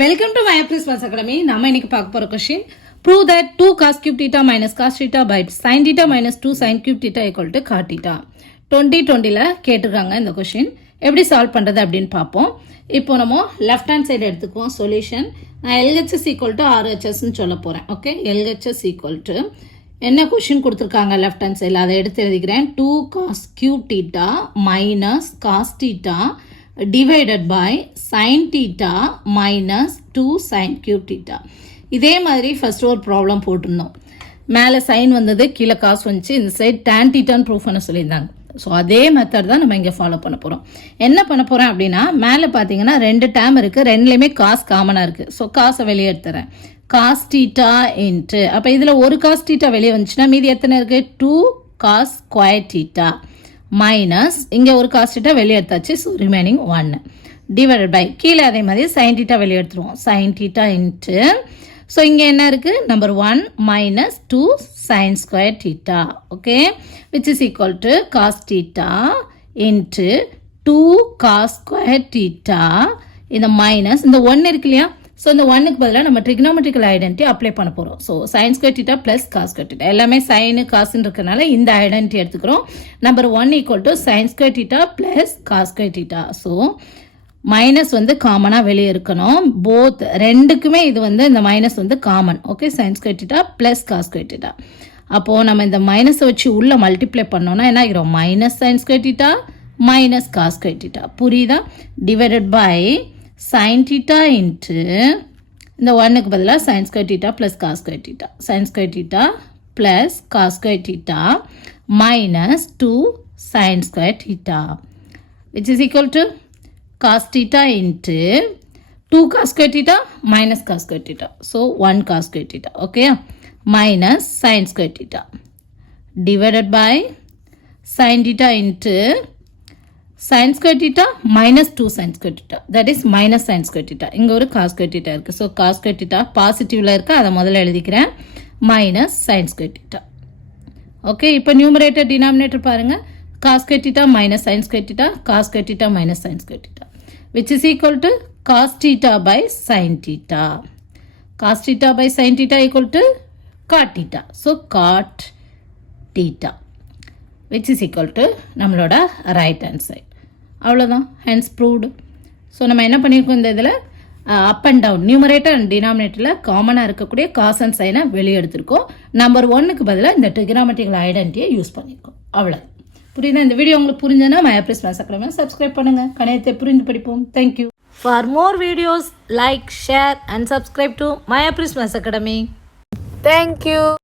Welcome to Mayapris Maths Academy. நாம இன்னைக்கு பார்க்க போற question prove that 2 cos cube theta minus cos theta by sin theta minus 2 sin cube theta equal to cot theta. 2020 ல கேட்டிருக்காங்க இந்த question. எப்படி solve பண்றது அப்படினு பாப்போம். இப்போ நம்ம லெஃப்ட் ஹேண்ட் சைடு எடுத்துக்குவோம் சொல்யூஷன். நான் LHS equal to RHS னு சொல்ல போறேன். ஓகே LHS equal to என்ன क्वेश्चन கொடுத்திருக்காங்க லெஃப்ட் ஹேண்ட் சைடுல அதை எடுத்து எழுதிக்கிறேன். 2 cos cube theta minus cos theta divided by sin theta minus 2 sin cube theta. இதே மாதிரி ஃபர்ஸ்ட் ஒரு ப்ராப்ளம் போட்டிருந்தோம். மேலே சைன் வந்தது கீழே காசு வந்துச்சு இந்த சைடு tan thetaன்னு ப்ரூஃப் பண்ண சொல்லியிருந்தாங்க. ஸோ அதே மெத்தட் தான் நம்ம இங்கே ஃபாலோ பண்ண போகிறோம். என்ன பண்ண போகிறேன் அப்படின்னா மேலே பார்த்தீங்கன்னா 2 டேம் இருக்குது, ரெண்டுலேயுமே காசு காமனாக இருக்குது. ஸோ காசை வெளியே எடுத்துறேன். காஸ் டீட்டா இன்ட்டு அப்போ இதில் ஒரு காஸ் டீட்டா வெளியே வந்துச்சுன்னா மீதி எத்தனை இருக்குது 2 காஸ் ஸ்கொயர் டீட்டா மைனஸ் இங்கே ஒரு காஸ் டீட்டா வெளியே எடுத்தாச்சு. ஸோ ரிமைனிங் 1 டிவைடட் பை கீழே அதே மாதிரி சைன் டீட்டா வெளியே எடுத்துருவோம். சைன் டீட்டா இன்ட்டு ஸோ இங்கே என்ன இருக்குது number 1 minus 2 sine square theta okay which is equal to cos theta into 2 cos square theta இந்த மைனஸ் இந்த 1 இருக்கு இல்லையா. ஸோ இந்த 1க்கு பதிலாக நம்ம ட்ரிக்னாமெட்ரிக்கல் ஐடென்டிட்டி அப்ளை பண்ண போகிறோம். So sine square theta plus cos square theta எல்லாமே சைனு காசுன்னு இருக்கிறனால இந்த ஐடென்டிட்டி எடுத்துக்கிறோம். Number 1 equal to sine square theta plus cos square theta. So minus வந்து காமனாக வெளியே இருக்கணும். போத் ரெண்டுக்குமே இது வந்து இந்த மைனஸ் வந்து common. Okay sine square theta plus cos square theta. அப்போது நம்ம இந்த மைனஸை வச்சு உள்ளே மல்டிப்ளை பண்ணோன்னா என்ன ஆகிரும் minus sine square theta minus cos square theta புரியுதா divided by sin theta into இந்த 1க்கு பதிலாக sin square theta plus cos square theta sin square theta plus cos square theta minus 2 sin square theta which is equal to cos theta into 2 cos square theta minus cos square theta. So 1 cos square theta okay minus sin square theta divided by sin theta into sin square theta minus 2 sin square theta that is minus sin square theta. இங்கே ஒரு cos square theta இருக்குது. So cos square theta பாசிட்டிவில் இருக்குது, அதை முதல்ல எழுதிக்கிறேன் minus sin square theta. Okay இப்போ numerator denominator பாருங்கள் cos square theta minus sin square theta cos square theta minus sin square theta which is equal to cos theta by sin theta. Cos theta by sin theta equal to cot theta. So cot theta which is equal to நம்மளோட right hand side. அவ்வளோதான் hence proved. So நம்ம என்ன பண்ணியிருக்கோம் இந்த இதில் up and down numerator and டினாமினேட்டரில் காமனாக இருக்கக்கூடிய காஸ் அண்ட் சைனை வெளியே எடுத்திருக்கோம். நம்பர் 1க்கு பதிலாக இந்த ட்ரிக்னாமெட்ரிக்கல் ஐடென்டிட்டியை யூஸ் பண்ணியிருக்கோம். அவ்வளோ புரியுதா. இந்த வீடியோ உங்களுக்கு புரிஞ்சதுன்னா மையாப்ரிஸ் மேத்ஸ் அகாடமி சப்ஸ்கிரைப் பண்ணுங்கள். கணிதத்தை புரிந்து படிப்போம். Thank you. For more videos, like, share and subscribe to Mayapris Maths Academy. Thank you.